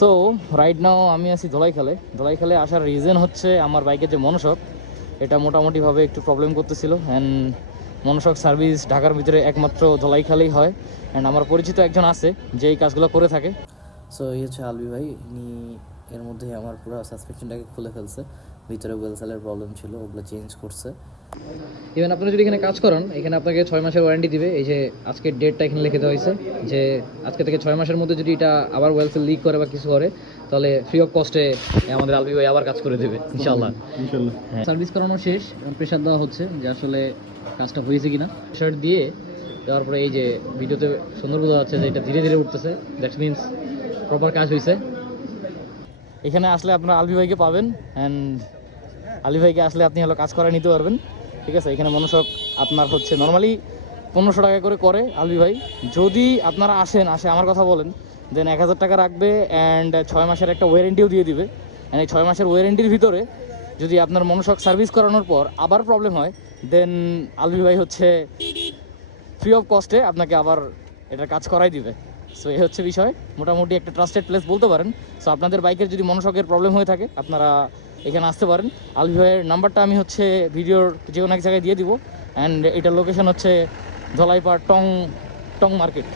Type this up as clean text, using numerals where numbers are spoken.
So right now আমি আছি ধোলাইখালে আসার রিজন হচ্ছে আমার বাইকের যে মনোশক এটা মোটামুটিভাবে একটু প্রবলেম করতেছিল। অ্যান্ড মনোশক সার্ভিস ঢাকার ভিতরে একমাত্র ধোলাইখালেই হয়। অ্যান্ড আমার পরিচিত একজন আছে যে এই কাজগুলো করে থাকে। সো এই হচ্ছে আলবি ভাই, ইনি এর মধ্যে আমার পুরো সাসপেনশনটাকে খুলে ফেলছে। ভিতরে ওয়েলসেলের প্রবলেম ছিল, ওগুলো চেঞ্জ করছে। ইভেন আপনি যদি এখানে কাজ করান, এখানে আপনাকে 6 মাসের ওয়ারেন্টি দিবে। এই যে আজকের ডেটটা এখানে লিখে দেওয়া হয়েছে যে আজকে থেকে 6 মাসের মধ্যে যদি এটা আবার ওয়েলসেল লিক করে বা কিছু করে তাহলে ফ্রি অফ কস্টে আমাদের আলবি ভাই আবার কাজ করে দেবে ইনশাআল্লাহ। সার্ভিস করানো শেষ, প্রেশার দেওয়া হচ্ছে যে আসলে কাজটা হয়েছে কিনা। প্রেশার দিয়ে দেওয়ার পরে এই যে ভিডিওতে সুন্দর বোঝা যাচ্ছে যে এটা ধীরে ধীরে উঠতেছে, দ্যাটস মিনস প্রপার কাজ হয়েছে। এখানে আসলে আপনারা আলবি ভাইকে পাবেন। অ্যান্ড আলবি ভাইকে আসলে আপনি হলো কাজ করা নিতে পারবেন, ঠিক আছে। এখানে মনোশক আপনার হচ্ছে নর্মালি 1500 টাকা করে আলবি ভাই। যদি আপনারা আসে আমার কথা বলেন, দেন 1000 টাকা রাখবে অ্যান্ড 6 মাসের একটা ওয়ারেন্টিও দিয়ে দিবে। অ্যান্ড এই 6 মাসের ওয়ারেন্টির ভিতরে যদি আপনার মনোশক সার্ভিস করানোর পর আবার প্রবলেম হয়, দেন আলবি ভাই হচ্ছে ফ্রি অফ কস্টে আপনাকে আবার এটার কাজ করাই দিবে। সো এই হচ্ছে বিষয়, মোটামুটি একটা ট্রাস্টেড প্লেস বলতে পারেন। সো আপনাদের বাইকের যদি মনোশকের প্রবলেম হয়ে থাকে আপনারা এখানে আসতে পারেন। আলবি ভাইয়ের নাম্বারটা আমি হচ্ছে ভিডিওর যে কোনো এক জায়গায় দিয়ে দিব। অ্যান্ড এটার লোকেশন হচ্ছে ধলাইপাড় টং মার্কেট।